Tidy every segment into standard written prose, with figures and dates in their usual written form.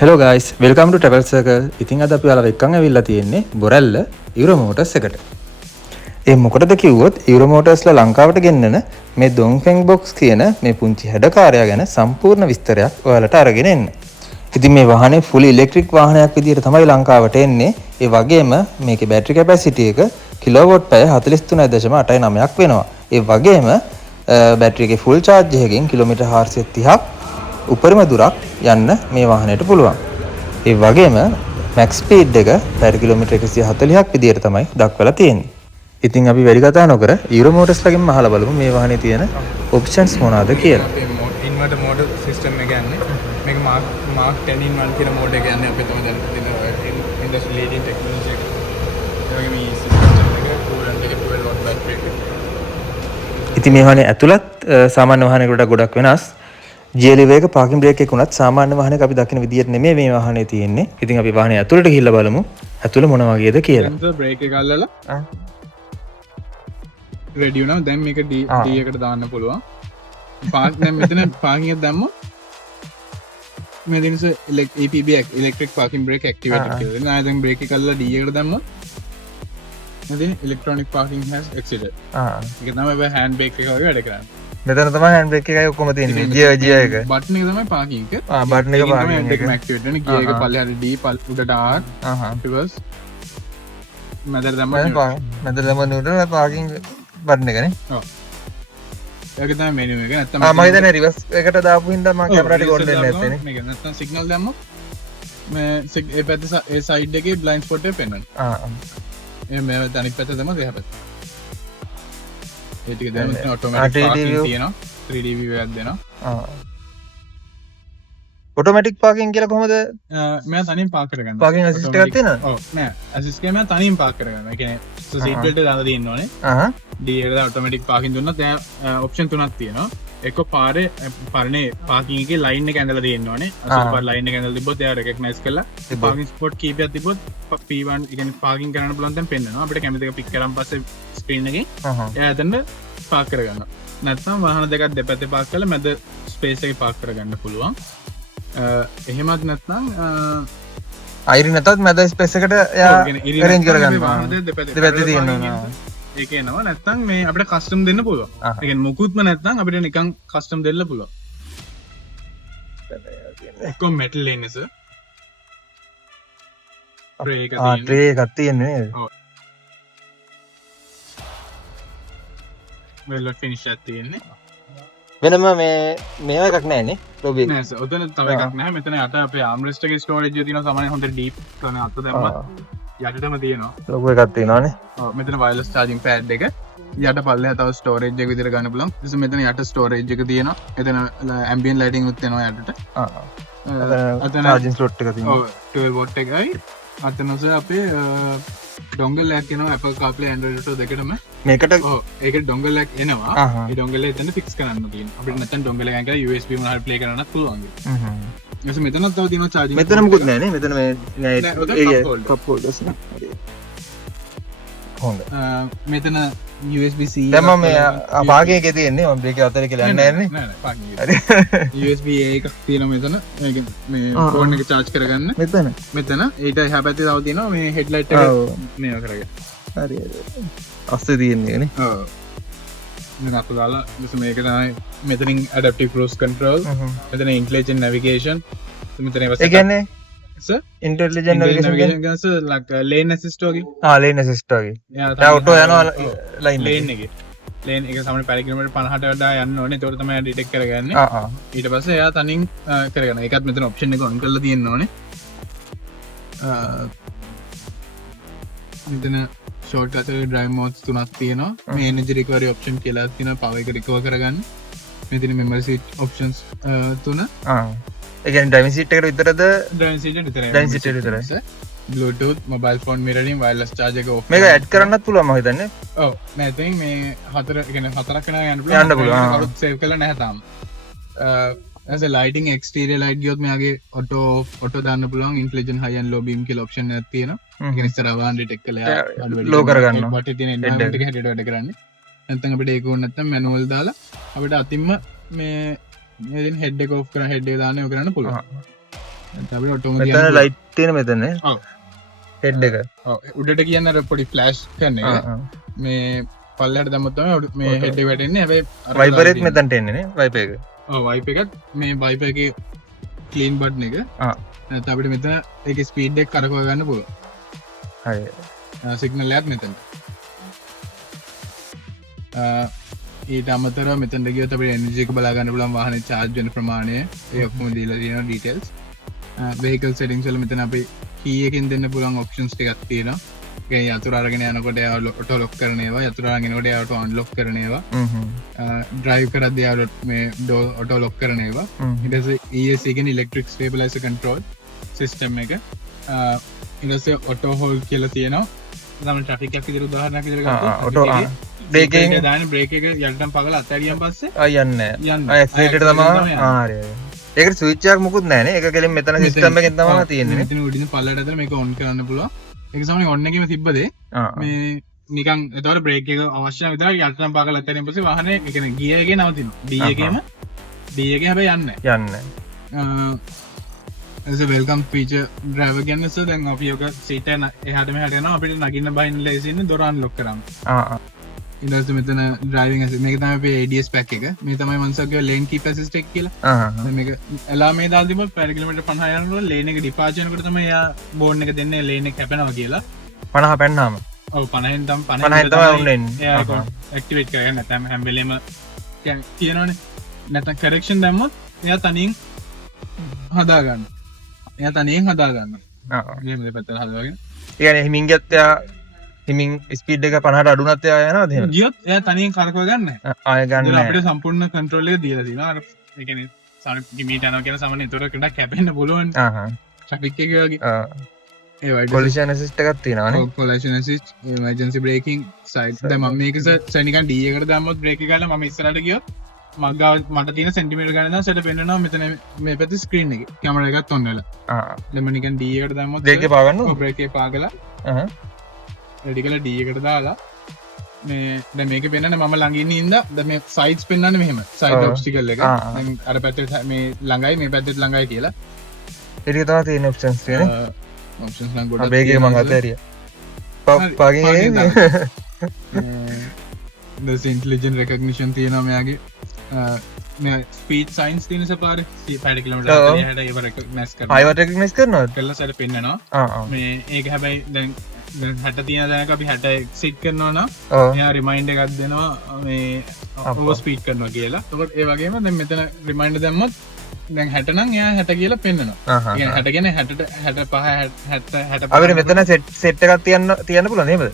Hello guys, welcome to Travel Circle. ඉතින් අද අපි ඔයාලව එක්කන් ඇවිල්ලා තියෙන්නේ බොරැල්ල Euro Motors එකට. ඒ මොකටද කිව්වොත් Euro Motorsලා ලංකාවට ගෙන්නන මේ Dongfeng Box කියන මේ පුංචි හැඩකාරයා ගැන සම්පූර්ණ විස්තරයක් ඔයාලට අරගෙන එන්න. ඉතින් මේ වාහනේ full electric වාහනයක් විදිහට තමයි ලංකාවට එන්නේ. ඒ වගේම මේකේ battery capacity එක kilowatt පැය 43.89ක් වෙනවා. ඒ වගේම battery එකේ full charge එකකින් කිලෝමීටර් 430ක් උපරිම දුරක් යන්න මේ වාහනයට පුළුවන්. ඒ වගේම max speed එක per කිලෝමීටර් 140ක් විදියට තමයි දක්වලා තියෙන්නේ. ඉතින් අපි වැඩි කතා නොකර Euro Motors ලගෙන් අහලා බලමු මේ වාහනේ තියෙන options මොනවාද කියලා. ඉන්වර්ටර් මෝඩ් සිස්ටම් එක යන්නේ. මේක මාක් 10 in 1 කියන මෝඩ් එක යන්නේ අපි තමයි දැන් තියෙන ඉන්ඩස්ට්‍රි ලීඩින් ටෙක්නොලොජි එක. ඒ වගේම මේ සිස්ටම් එක කූලන්ට් එක 12 watt බැටරි එක. ඉතින් මේ වාහනේ ඇතුළත් සාමාන්‍ය වාහනයකට ගොඩක් වෙනස්. GLV එක පාකින් බ්‍රේක් එක උනත් සාමාන්‍ය වාහනයක අපි දකින විදියට නෙමෙයි මේ වාහනේ තියෙන්නේ. ඉතින් අපි වාහනේ ඇතුළට ගිහිල්ලා බලමු ඇතුළ මොන වගේද කියලා. දැන් බ්‍රේක් එක අල්ලලා රෙඩි වුණා. දැන් මේක D එකට දාන්න පුළුවන්. පාක් දැන් මෙතන පාකින් එක දැම්මොත් මේ දිනස EPB electric parking brake activated කියලා. නෑ දැන් බ්‍රේක් එක අල්ලලා D එකට දැම්මොත් මෙතන electronic parking has exited. ඒක තමයි hand brake එක වගේ වැඩ කරන්නේ. මෙතන තමයි hand brake එකයි ඔක්කොම තියෙන්නේ. gear එක. බටන් එක තමයි පාකින් එක. බටන් එක පාකින් එක. ඇක්ටිවේට් වෙන gear එක පල්ලෙහාට D උඩට R. reverse. මැදට දැම්මම නියුට්‍රල් පාකින් බටන් එකනේ. ඔව්. ඒක තමයි මෙනු එක. නැත්තම් මම හිතන්නේ රිවර්ස් එකට දාපු හින්දා මම කැමරාට ගොඩ දෙන්නේ නැත්තේ නේ. මේක නැත්තම් සිග්නල් දැම්මොත් මේ ඒ පැත්තේ ඒ සයිඩ් එකේ බ්ලයින්ඩ් ස්පොට් එක පෙන්වනවා. මේ අනිත් පැත්ත තමයි එහා පැත්ත. ඒ ටික දැන් ඔටෝමැටික් පාකින් තියෙනවා 3D view එකක් දෙනවා. ඔටෝමැටික් පාකින් කියලා කොහමද? මම තනියෙන් පාක් කරගන්නවා. පාකින් ඇසිස්ට් එකක් තියෙනවද? ඔව් නෑ ඇසිස්ට් එක මම තනියෙන් පාක් කරගන්නවා. ඒ කියන්නේ සීට් බෙල්ට් එක දාලා තියෙන්න ඕනේ. D එකට ඔටෝමැටික් පාකින් දුන්නොත් දැන් ඔප්ෂන් තුනක් තියෙනවා. එක පාරේ පරණේ පාකින් එකේ ලයින් එක ඇඳලා තියෙන්න ඕනේ. අසල් පාර ලයින් එක ඇඳලා තිබ්බොත් එයා රෙකග්නයිස් කරලා පාකින් ස්පොට් කීපයක් තිබ්බොත් P1 ඒ කියන්නේ පාකින් කරන්න පුළුවන් තැන පෙන්නනවා. අපිට කැමති එක පික් කරන් පස්සේ ස්ක්‍රීන් එකේ එයා එතන පාක් කරගන්නවා. නැත්නම් වාහන දෙකක් දෙපැත්තේ පාක් කරලා මැද ස්පේස් එකේ පාක් කරගන්න පුළුවන්. එහෙමත් නැත්නම් අයිරි නැතත් මැද ස්පේස් එකට එයා arrange කරගන්නවා. දෙපැත්තේ තියෙනවා. ඒක එනවා. නැත්නම් මේ අපිට කස්ටම් දෙන්න පුළුවන්. ඒ කියන්නේ මුකුත්ම නැත්නම් අපිට නිකන් කස්ටම් දෙන්න පුළුවන්. ඔක්කොම මෙටල් එන්නේ සර්. ට්‍රේ එකක් තියෙන්නේ නේද? ඔව්. වෙල්වට් ෆිනිෂ් එකක් තියෙන්නේ. වෙනම මේවා එකක් නැහැ නේ. ලොබි. නෑ සර්. ඔතන තව එකක් නැහැ. මෙතන යට අපේ ආම්රෙස්ට් එකේ ස්ටෝරේජ් එක තියෙනවා. සාමාන්‍යයෙන් හොඳට ඩීප් කරන අත දැම්මත් යටටම තියෙනවා. ලොකු එකක් තියෙනවානේ. ඔව් මෙතන වයර්ලස් charging pad එක යට පල්ලෙහා තව ස්ටෝරේජ් එක විදිහට ගන්න පුළුවන්. ඊට මෙතන යට ස්ටෝරේජ් එක තියෙනවා. එතන ambient lighting උත් වෙනවා යටට. අතන charging slot එක තියෙනවා. ඔව් 12 watt එකයි. අතන අපේ dongle එකක් එනවා Apple CarPlay Android Auto දෙකටම. මේකට ඔව් ඒකට dongle එකක් එනවා. ඒ dongle එක එතන fix කරන්න තියෙනවා. අපිට නැත්නම් dongle එකෙන් කරලා USB මොනවාරි play කරන්නත් පුළුවන්. ඊට මෙතනත් තව තියෙනවා charging. මෙතන මොකුත් නැහැ නේ. මෙතන මේ cup holders නේ. හොඳ. මෙතන USB-C දැන් මම මේ පාගේ එකේ තියෙන්නේ මම බ්‍රේක් එක අතර කියලා යන්නේ නැහැ නේ. නෑ නෑ පාගේ. USB A එකක් තියෙනවා මෙතන. මේ ෆෝන් එක charge කරගන්න. මෙතන ඊට එහා පැත්තේ තව තියෙනවා මේ headlight එක මේවා කරගන්න. හරි. අස්සේ තියෙන්නේ නේ. ඔව්. මෙතන අපු දාලා මේක තමයි මෙතනින් adaptive cruise control. මෙතන intelligent navigation. මෙතන ඒවා ඒ කියන්නේ sir intelligent navigation Gaza like lane assist වගේ. lane assist වගේ. දැන් ඔටෝ යනවා ලයින් එකේ. ලේන් එක සාමාන්‍ය පැය කිලෝමීටර් 50ට වඩා යන්න ඕනේ. ඒකට තමයි ඩිටෙක්ට් කරගන්නේ. ඊට පස්සේ එයා තනින් කරගන්න. ඒකත් මෙතන ඔප්ෂන් එක ඔන් කරලා තියෙන්න ඕනේ. මෙතන ෂෝට්කට් එකේ ඩ්‍රයිව් මෝඩ්ස් තුනක් තියෙනවා. මේ එනර්ජි රිකවරි ඔප්ෂන් කියලා තියෙනවා. පවර් එක රිකවර් කරගන්න. මෙතන මෙමරි සීට් ඔප්ෂන්ස් තුන. ඒ කියන්නේ ඩ්‍රයිවිං සීට් එකට විතරද? ඩ්‍රයිවිං සීට් එකට විතරයි. ඩ්‍රයිවිං සීට් එකට විතරයි. Bluetooth, mobile phone mirroring, wireless charger එක off. මේක ඇඩ් කරන්නත් පුළුවන් මම හිතන්නේ. ඔව්. නෑ ඉතින් මේ හතරක් වෙනවා යන්න පුළුවන්. කවුරුත් සේව් කරලා නැහැ තාම. as a lighting exterior light ගියොත් මෙයාගේ auto දාන්න පුළුවන් intelligent high and low beam කියලා option එකක් තියෙනවා. ඒ කියන්නේ ඉස්සරහ වාහන ඩිටෙක්ට් කරලා ලෝ කරගන්නවා. වටේ තියෙන environment එක හැටියට වැඩ කරන්නේ. නැත්නම් අපිට ඒක ඕන නැත්නම් manual දාලා අපිට අතින්ම මේ ඉතින් හෙඩ් එක ඔෆ් කරලා හෙඩ් එක දාන්න ඕක කරන්න පුළුවන්. අපිට ඔටෝම මෙතන ලයිට් තියෙන මෙතන ඔව් හෙඩ් එක. ඔව් උඩට කියන්නේ අර පොඩි ෆ්ලෑෂ් කරන එක. මේ පල්ලෙහාට දැම්මොත් තමයි මේ හෙඩ් එක වැටෙන්නේ. හැබැයි වයිපරෙත් මෙතනට එන්නේ නේ වයිපර් එක. ඔව් වයිපර් එකත් මේ වයිපර් එකේ ක්ලීන් බටන් එක. නැත්නම් අපිට මෙතන ඒකේ ස්පීඩ් එක කරකව ගන්න පුළුවන්. හරි. සිග්නල් එකත් මෙතන. ඊට අමතරව මෙතනට ගියොත් අපිට එනර්ජි එක බලා ගන්න පුළුවන් වාහනේ charge වෙන ප්‍රමාණය ඒ ඔක්කොම දීලා තියෙනවා details. vehicle settings වල මෙතන අපි key එකෙන් දෙන්න පුළුවන් options ටිකක් තියෙනවා. ඒ කියන්නේ යතුරු අරගෙන යනකොට ඒව auto lock කරන ඒවා, යතුරු අරගෙන එනකොට ඒව auto unlock කරන ඒවා. drive කරද්දී ඒව මේ door auto lock කරන ඒවා. ඊට පස්සේ ESC කියන්නේ electric stabilizer control system එක. ඊට පස්සේ auto hold කියලා තියෙනවා. තමයි traffic එකක් විදිහට උදාහරණයක් විදිහට ගත්තොත් auto brake එක දාන brake එක යටටම පගලා අතහැරියන් පස්සේ යන්නේ නැහැ. accelerator තමයි. හරි. ඒකට ස්විච් එකක් මුකුත් නැහැ නේ. ඒක කෙලින් මෙතන සිස්ටම් එකෙන් තමයි තියෙන්නේ නේ. මෙතන උඩින් පල්ලයට ඇදලා මේක on කරන්න පුළුවන්. ඒක සමහරවිට on එකේම තිබ්බදේ. මේ නිකන් එතකොට brake එක අවශ්‍ය නම් විතරක් යටටම පගලා අතහැරියන් පස්සේ වාහනේ ඒ කියන්නේ gear එකේ නවතිනවා. D එකේම D එකේ හැබැයි යන්නේ යන්නේ. as a welcome feature driver කියන්නේ සර් දැන් අපි ඔක සීට් එක එහාට මෙහාට යනවා අපිට නගින්න බහින්න ලේසි ඉන්නේ දොර අන්ලොක් කරන්න. ඊට පස්සේ මෙතන driving assist මේක තමයි අපේ ADS pack එක. මේ තමයි මන්සර්ගේ lane keep assist එක කියලා. දැන් මේක alarm එක දාලා තිබ්බොත් per kilometer 50 යනකොට lane එක departure වෙනකොට තමයි එයා බෝන් එක දෙන්නේ lane එක කැපෙනවා කියලා. 50 පැන්නාම. ඔව් 50න් තමයි 50න් තමයි උන්නේ. එයා activate කරගන්න නැත්නම් හැම වෙලේම කියනවනේ. නැත්නම් correction දැම්මොත් එයා තනියෙන් හදා ගන්න. එයා තනියෙන් හදා ගන්න. මේ දෙපැත්තට හදාගෙන. ඒ කියන්නේ හිමින් ගියත් එයා හිමින් ස්පීඩ් එක 50ට අඩු නැත් එයා යනවාද එහෙම? ගියොත් එයා තනියෙන් කරකව ගන්න නැහැ. ආය ගන්න නැහැ. අපිට සම්පූර්ණ කන්ට්‍රෝල් එක දීලා තියෙනවා. අර ඒ කියන්නේ ලිමිට යනවා කියන සමහර ඒතර කඩක් කැපෙන්න පුළුවන්. ට්‍රැෆික් එක වගේ. ඒ වගේ collision assist එකක් තියෙනවා නේ. ඔව් collision assist, emergency braking, side. දැන් මම මේක සර් නිකන් D එකට දැම්මොත් බ්‍රේක් එක ගාලා මම ඉස්සරහට ගියොත් මට තියෙන සෙන්ටිමීටර් ගණන් දාලා සෙට පෙන්නනවා මෙතන මේ පැත්තේ ස්ක්‍රීන් එකේ කැමරා එකත් ඔන් වෙලා. දැන් මම නිකන් D එකට දැම්මොත් බ්‍රේක් එක පාගන්න ඕන. බ්‍රේක් එක පාගලා රෙඩි කරලා D එකට දාලා මේ දැන් මේකේ පෙන්නන්නේ මම ළඟ ඉන්න ඉඳලා දැන් මේ සයිඩ්ස් පෙන්නන්නේ මෙහෙම. සයිඩ් ඔබ්ස්ටිකල් එක. දැන් අර පැත්තේ මේ ළඟයි මේ පැත්තේ ළඟයි කියලා. ඒක තමයි තියෙන ඔප්ෂන්ස් තියෙන්නේ. ඔප්ෂන්ස් නම් ගොඩක්. බ්‍රේක් එක මම අතහැරියා. පාගින් දැන් ඉන්ටෙලිජන්ට් රෙකග්නිෂන් තියෙනවා මෙයාගේ. මේ ස්පීඩ් සයින්ස් තියෙන සපාරේ 60 කිලෝමීටර් 40ට ඒව රෙකග්නයිස් කරනවා. ආයෙත් රෙකග්නයිස් කරනවද? කළා සැර පෙන්නනවා. මේ ඒක හැබැයි දැන් 60 තියෙන දැනක අපි 60 එක්සිට් කරනවා නම් එයා රිමයින්ඩර් එකක් දෙනවා මේ ඕවර් ස්පීඩ් කරනවා කියලා. එතකොට ඒ වගේම දැන් මෙතන රිමයින්ඩර් දැම්මොත් දැන් 60 නම් එයා 60 කියලා පෙන්නනවා. ඒ කියන්නේ 60 කියන්නේ 60ට 65 60 අපිට මෙතන සෙට් එකක් තියන්න පුළුවන් නේද?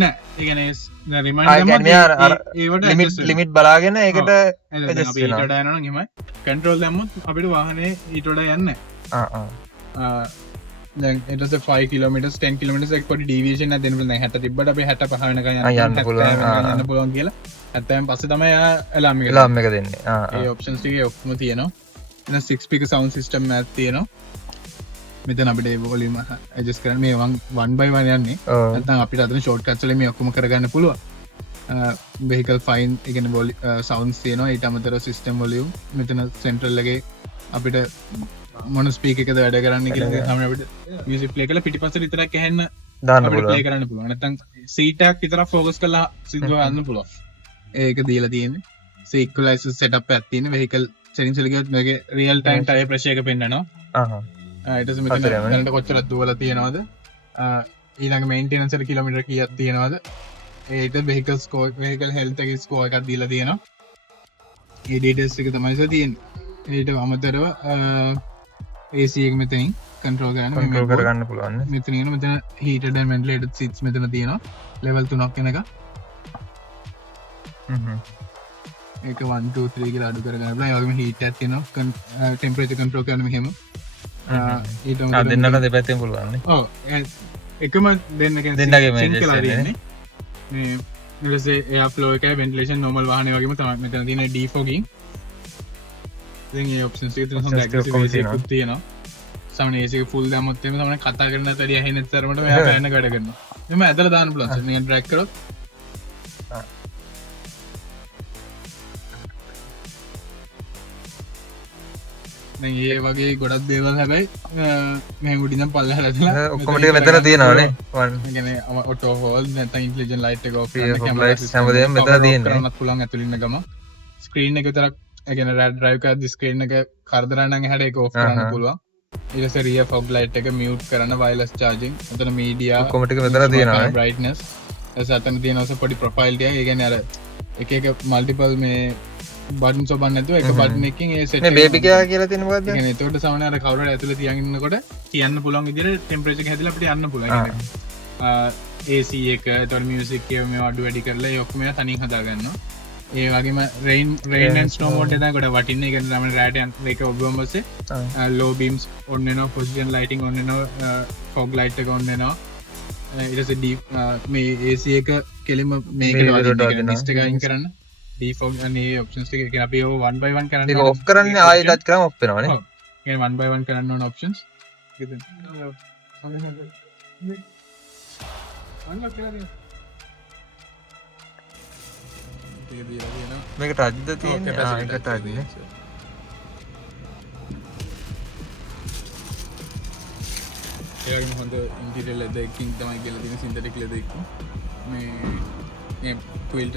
නෑ ඒ කියන්නේ රිමයින්ඩර් ඒවට ලිමිට් බලාගෙන ඒකට adjust වෙනවා. ඊට යනවා නම් එහෙමයි. කන්ට්‍රෝල් දැම්මොත් අපිට වාහනේ ඊට වඩා යන්නේ නැහැ. දැන් ඊට පස්සේ 5 කිලෝමීටර්ස් 10 කිලෝමීටර්ස් එක පොඩි ඩීවියේෂන් එකක් දෙන්න පුළුවන්. දැන් 60 තිබ්බට අපි 65 වෙනකන් යන්න පුළුවන් කියලා. 70න් පස්සේ තමයි ආ alarm එක දෙන්නේ. ඒ ඔප්ෂන්ස් ටික ඔක්කොම තියෙනවා. එන 6 speaker sound system එකක් තියෙනවා. මෙතන අපිට වොලියුම් ඇඩ්ජස්ට් කරන්න මේ 1 by 1 යන්නේ. නැත්නම් අපිට අතන ෂෝට්කට්ස් වලින් මේ ඔක්කොම කරගන්න පුළුවන්. vehicle fine ඒ කියන්නේ sounds තියෙනවා. ඊට අමතරව system volume මෙතන central එකේ අපිට මොන ස්පීකර් එකද වැඩ කරන්නේ කියලා තමයි අපිට music play කරලා පිටිපස්සට විතරක් ඇහෙන්න දාන්න අපිට පුළුවන්. play කරන්න පුළුවන්. නැත්නම් seat එකක් විතරක් focus කරලා සින්දුව අහන්න පුළුවන්. ඒක දීලා තියෙන්නේ. equalizer setup එකක් තියෙන vehicle settings වල ගියොත් මේකේ real time tire pressure එක පෙන්නනවා. ඊට පස්සේ මෙතන දැනට කොච්චරක් දුවලා තියෙනවද? ඊළඟ මේන්ටෙනන්ස් වල කිලෝමීටර් කීයක් තියෙනවද? ඒක vehicle score vehicle health එකේ score එකක් දීලා තියෙනවා. ඒ details එක තමයි සර් තියෙන්නේ. ඊට අමතරව AC එක මෙතනින් control කරගන්න පුළුවන්. මෙතන ඉන්න මෙතන heated and ventilated seats මෙතන තියෙනවා. level 3ක් වෙනකම්. ඒක 1 2 3 කියලා අඩු කරගන්න පුළුවන්. ඒ වගේම heat එකක් තියෙනවා. temperature control කරන්න මෙහෙම. දෙන්නට දෙපැත්තෙන් පුළුවන් නේ. ඔව් එකම දෙන්නගෙන් sync කරලා තියෙන්නේ. මේ ඊට පස්සේ air flow එකයි ventilation normal වාහනේ වගේම තමයි මෙතන තියෙන defogging. දැන් මේ ඔප්ෂන්ස් එක තියෙන හොඳ ඇග්‍රෙසිව් AC එකක් තියෙනවා. සමහර AC එක full දැම්මොත් එimhe සමහර කතා කරන තැඩිය ඇහෙන්නේ තරමට මෙයා පැන වැඩ කරනවා. එimhe ඇදලා දාන්න පුළුවන්. සර් නිකන් ඩ්‍රැග් කරොත් දැන් ඒ වගේ ගොඩක් දේවල් හැබැයි මේ උඩින් නම් පල්ලෙහාට ඇදලා ඔක්කොම ටික මෙතන තියෙනවානේ වන් කියන්නේ ඔටෝ හෝල් නැත්නම් ඉන්ටෙලිජන්ට් ලයිට් එක ඔෆ් Free of කරන්න lights හැමදේම මෙතන තියෙනවා කරන්නත් පුළුවන් ඇතුළේ ඉන්න ගම ස්ක්‍රීන් එක විතරක් ඒ කියන්නේ රැඩ් ඩ්‍රයිව් එකක් ස්ක්‍රීන් එක කරදර නම් එහාට ඒක ඔෆ් කරන්න පුළුවන් ඊට පස්සේ රියර් ෆොග් ලයිට් එක මියුට් කරන්න වයර්ලස් charging එතන මීඩියා ඔක්කොම ටික මෙතන තියෙනවානේ brightness එතන අතන තියෙනවා පොඩි ප්‍රොෆයිල් ටික ඒ කියන්නේ අර එක එක මල්ටිපල් මේ බටන්ස් ඔබන්න නැතුව එක බටන් එකකින් ඒ සෙට් මේ බේබි ගියා කියලා තියෙන මොකද්ද ඒ කියන්නේ එතකොට සමහර අර කවුරුහරි ඇතුලේ තියන් ඉන්නකොට කියන්න පුළුවන් විදිහට ටෙම්පරේචර් එක හැදලා අපිට යන්න පුළුවන් AC එක එතකොට මියුසික් එක මේව අඩු වැඩි කරලා ඒ ඔක්කොම තනියෙන් හදා ගන්නවා ඒ වගේම රේන් ඇන්ඩ් ස්නෝ මෝඩ් එක තමයි කොට වටින්නේ ඒ කියන්නේ තමයි රෑට යන මේක ඔබවම පස්සේ ලෝ බීම්ස් ඔන් වෙනවා පොසිෂන් ලයිටින් ඔන් වෙනවා ෆොග් ලයිට් එක ඔන් වෙනවා ඊට පස්සේ ඩීප් මේ AC එක කෙලින්ම මේකට වදින්න මිස්ට් එක අයින් කරන්න default අනේ options ටික කියන්නේ අපි ඒව 1 by 1 කරන්න ඒක ඔෆ් කරන්නේ ආයෙ ටච් කරාම ඔෆ් වෙනවනේ ඔව් කියන්නේ 1 by 1 කරන්න ඕන options මේක ටච්ද තියෙන්නේ ඒක ටච් නේ ඒ වගේම හොඳ ඉන්ටීරියර් ලෙදර් එකකින් තමයි කියලා තියෙන සින්තටික් ලෙදර් එකකින් මේ ක්විල්ට්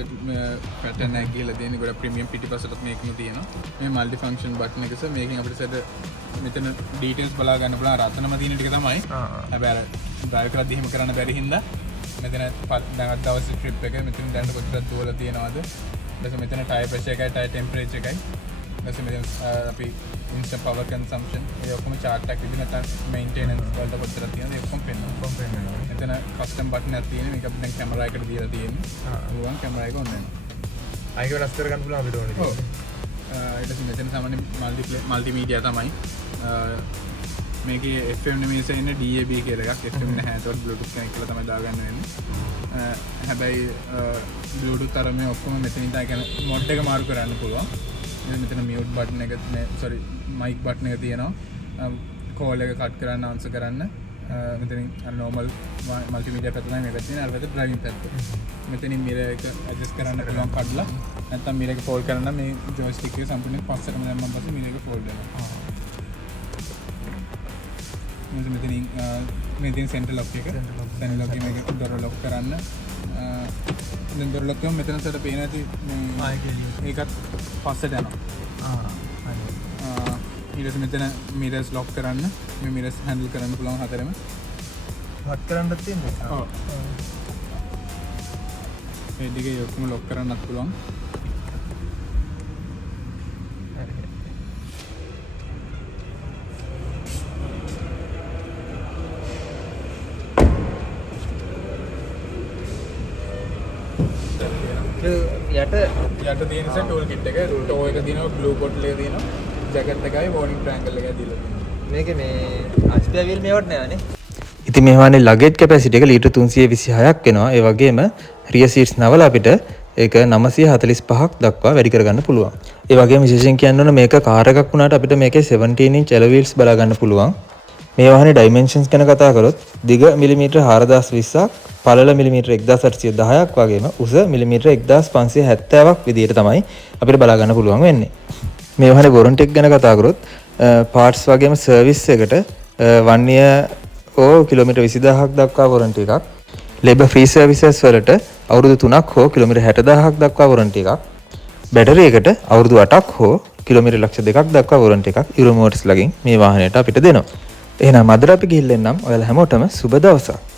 පැටර්න් එක කියලා තියෙන ගොඩක් ප්‍රීමියම් පිටිපස්සටත් මේකම තියෙනවා මේ මල්ටි ෆන්ක්ෂන් බටන් එක සර් මේකෙන් අපිට සර් මෙතන ඩීටේල්ස් බලා ගන්න පුළුවන් රතනම තියෙන ටික තමයි හැබැයි අර ඩ්‍රයිව් කරද්දී එහෙම කරන්න බැරි හින්දා මෙතන දැන් අද දවසේ ට්‍රිප් එක මෙතන දැන් කොච්චරක් දුවලා තියෙනවද ඊට මෙතන ටයර් ප්‍රෙෂර් එකයි ටයර් ටෙම්පරේචර් එකයි ඊට මෙතන අපි ඉන්ස්ටන්ට් පවර් කන්සම්ප්ෂන් ඒ ඔක්කොම chart එකක් විදිහට නැත්නම් මේන්ටෙනන්ස් වලට කොච්චරක් තියෙනවද ඒ ඔක්කොම පෙන්නනවා මෙතන කස්ටම් බටන් එකක් තියෙනවා මේක අපි දැන් කැමරා එකට දීලා තියෙන්නේ පුළුවන් කැමරා එක ඔන් වෙනවා ආයෙ වෙනස් කර ගන්න පුළුවන් අපිට ඕනේ ඔව් ඊට පස්සේ මෙතන සාමාන්‍ය මල්ටිමීඩියා තමයි මේකේ FM නෙමෙයි ඉන්නේ DAB කියලා එකක් FM නැහැ ඒකට Bluetooth කනෙක්ට් කරලා තමයි දාගන්න වෙන්නේ හැබැයි Bluetooth අර මේ ඔක්කොම මෙතන ඉඳලා කියන්නේ මොඩ් එක මාරු කරන්න පුළුවන් මෙතන මියුට් බටන් එක සෝරි මයික් බටන් එක තියෙනවා කෝල් එක කට් කරන්න ආන්සර් කරන්න මෙතනින් නෝමල් මල්ටිමීඩියා පැත්ත තමයි මේක තියෙන අර පැත්ත ඩ්‍රයිවිං පැත්ත මෙතනින් මිරර් එක ඇඩ්ජස්ට් කරන්න පුළුවන් කඩලා නැත්නම් මිරර් එක ෆෝල්ඩ් කරන්න මේ ජොයිස්ටික් එක සම්පූර්ණයෙන් පස්සටම දැම්මම පස්සේ මිරර් එක ෆෝල්ඩ් වෙනවා මෙතනින් සෙන්ටර් ලොක් එක සෙන්ටර් ලොක් එක දොර ලොක් කරන්න දැන් දොර ලොක් කරාම මෙතන සට පේන ඇති ඒකත් පස්සට යනවා ඊට පස්සේ මෙතන මිරර්ස් ලොක් කරන්න මේ මිරර්ස් හැන්ඩල් කරන්න පුළුවන් හතරෙම ලොක් කරන්නත් තියෙනවා ඔව් මේ දෙකේ ඔක්කොම ලොක් කරන්නත් පුළුවන් යට තියෙන ටූල් කිට් එක ටෝ එක තියෙනවා ග්ලූ බොටල් එක තියෙනවා ජැකට් එකයි වෝනින් ට්‍රයැන්ගල් එකයි දීලා තියෙනවා මේකේ මේ අස්පියා වීල් මේවට නෑනේ ඉතින් මේ වගේ ලගේජ් කැපැසිටි එක ලීටර් 326ක් වෙනවා ඒ වගේම රියර් සීට්ස් නවලා අපිට ඒක 945ක් දක්වා වැඩි කරගන්න පුළුවන් ඒ වගේම විශේෂයෙන් කියන්න ඕන මේක කාර් එකක් වුණාට අපිට මේකේ 17 inch alloy wheels බලා ගන්න පුළුවන් මේ වාහනේ ඩයිමෙන්ෂන්ස් ගැන කතා කරොත් දිග මිලිමීටර් 4020ක් පළල මිලිමීටර් 1830ක් වගේම උස මිලිමීටර් 1570ක් විදිහට තමයි අපිට බලා ගන්න පුළුවන් වෙන්නේ. මේ වාහනේ වොරන්ටි එක ගැන කතා කරොත් පාර්ට්ස් වගේම සර්විස් එකට 1 year ඕ කිලෝමීටර් 20000ක් දක්වා වොරන්ටි එකක්. ලේබර් ෆ්‍රී සර්විසස් වලට අවුරුදු 3ක් හෝ කිලෝමීටර් 60000ක් දක්වා වොරන්ටි එකක්. බැටරි එකට අවුරුදු 8ක් හෝ කිලෝමීටර් 200,000ක් දක්වා වොරන්ටි එකක් යුරෝ මෝටර්ස් ලගින් මේ වාහනයට අපිට දෙනවා. එහෙනම් අද අපි ගිහින් එන්නම් ඔයාලා හැමෝටම සුබ දවසක්.